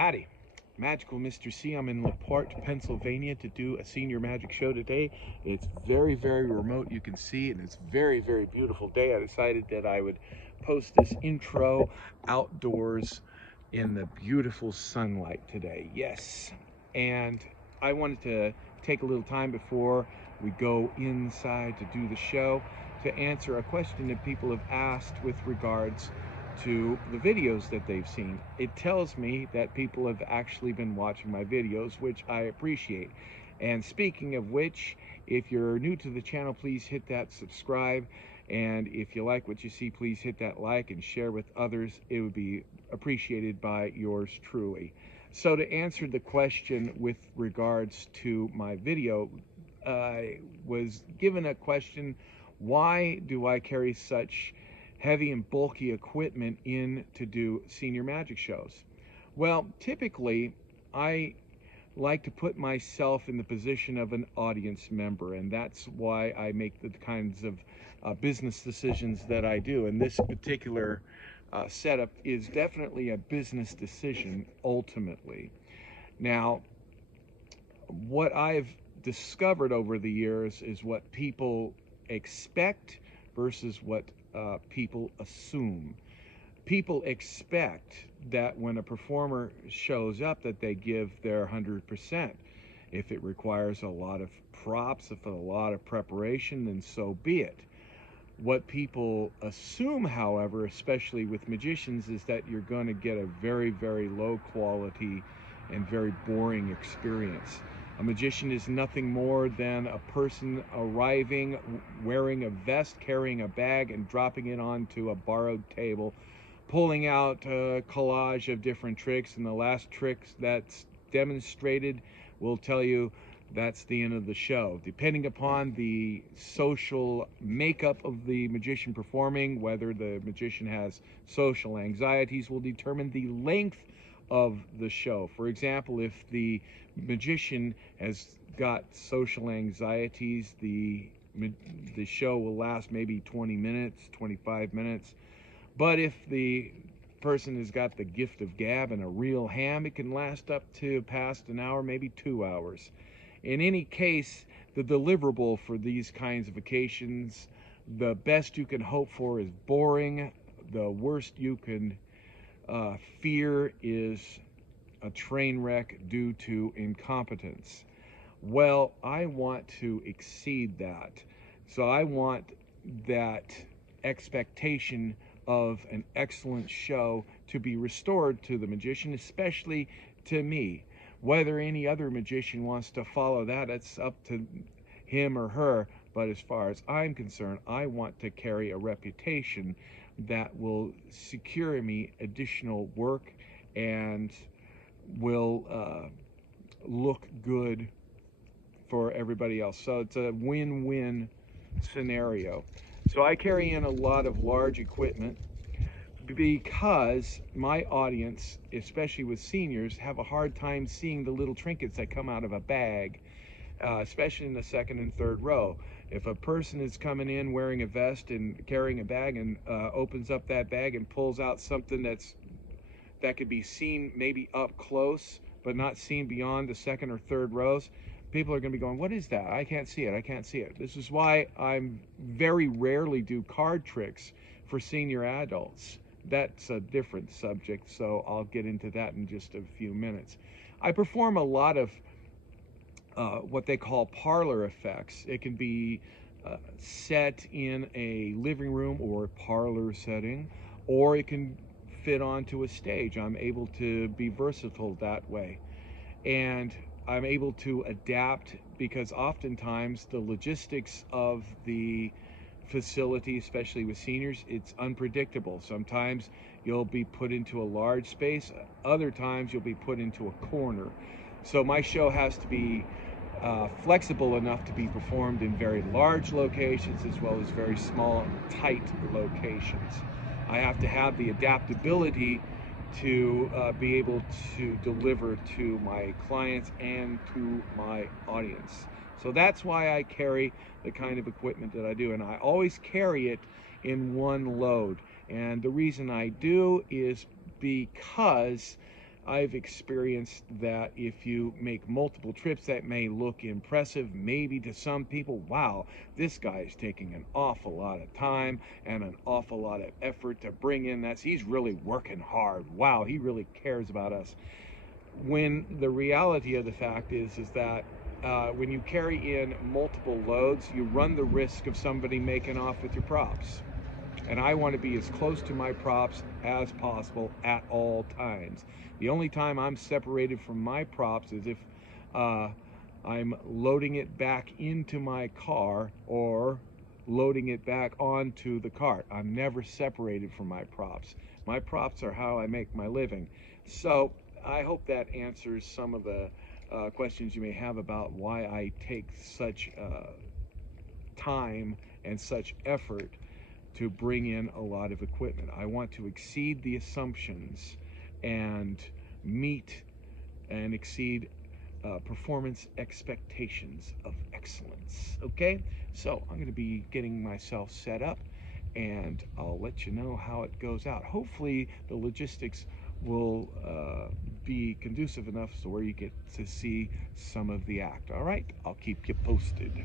Howdy, Magical Mr. C. I'm in LaPorte, Pennsylvania to do a senior magic show today. It's very, very remote, you can see, and it's very, very beautiful day. I decided that I would post this intro outdoors in the beautiful sunlight today. Yes, and I wanted to take a little time before we go inside to do the show to answer a question that people have asked with regards to the videos that they've seen. It tells me that people have actually been watching my videos, which I appreciate. And speaking of which, if you're new to the channel, please hit that subscribe. And if you like what you see, please hit that like and share with others. It would be appreciated by yours truly. So to answer the question with regards to my video, I was given a question: why do I carry such heavy and bulky equipment in to do senior magic shows? Well, typically I like to put myself in the position of an audience member, and that's why I make the kinds of business decisions that I do. And this particular setup is definitely a business decision ultimately. Now, what I've discovered over the years is what people expect versus what people assume. People expect that when a performer shows up that they give their 100%. If it requires a lot of props, if a lot of preparation, then so be it. What people assume, however, especially with magicians, is that you're going to get a very, very low quality and very boring experience. A magician is nothing more than a person arriving, wearing a vest, carrying a bag, and dropping it onto a borrowed table, pulling out a collage of different tricks, and the last trick that's demonstrated will tell you that's the end of the show. Depending upon the social makeup of the magician performing, whether the magician has social anxieties, will determine the length of the show. For example, if the magician has got social anxieties, the show will last maybe 20 minutes, 25 minutes. But if the person has got the gift of gab and a real ham, it can last up to past an hour, maybe 2 hours. In any case, the deliverable for these kinds of occasions, the best you can hope for is boring. The worst you can fear is a train wreck due to incompetence. Well, I want to exceed that. So I want that expectation of an excellent show to be restored to the magician, especially to me. Whether any other magician wants to follow that, it's up to him or her. But as far as I'm concerned, I want to carry a reputation that will secure me additional work and will look good for everybody else. So it's a win-win scenario. So I carry in a lot of large equipment because my audience, especially with seniors, have a hard time seeing the little trinkets that come out of a bag, especially in the second and third row. If a person is coming in wearing a vest and carrying a bag and opens up that bag and pulls out something that could be seen maybe up close but not seen beyond the second or third rows, people are going to be going, what is that? I can't see it. I can't see it. This is why I'm very rarely do card tricks for senior adults. That's a different subject, so I'll get into that in just a few minutes. I perform a lot of what they call parlor effects. It can be set in a living room or a parlor setting, or it can fit onto a stage. I'm able to be versatile that way. And I'm able to adapt because oftentimes the logistics of the facility, especially with seniors, it's unpredictable. Sometimes you'll be put into a large space, other times you'll be put into a corner. So my show has to be flexible enough to be performed in very large locations as well as very small, tight locations. I have to have the adaptability to be able to deliver to my clients and to my audience. So that's why I carry the kind of equipment that I do, and I always carry it in one load. And the reason I do is because I've experienced that if you make multiple trips, that may look impressive, maybe to some people. Wow, this guy is taking an awful lot of time and an awful lot of effort to bring in that. He's really working hard. Wow, he really cares about us. When the reality of the fact is that when you carry in multiple loads, you run the risk of somebody making off with your props. And I want to be as close to my props as possible at all times. The only time I'm separated from my props is if I'm loading it back into my car or loading it back onto the cart. I'm never separated from my props. My props are how I make my living. So I hope that answers some of the questions you may have about why I take such time and such effort to bring in a lot of equipment. I want to exceed the assumptions and meet and exceed performance expectations of excellence. Okay, so I'm going to be getting myself set up and I'll let you know how it goes out. Hopefully the logistics will be conducive enough so where you get to see some of the act. All right, I'll keep you posted.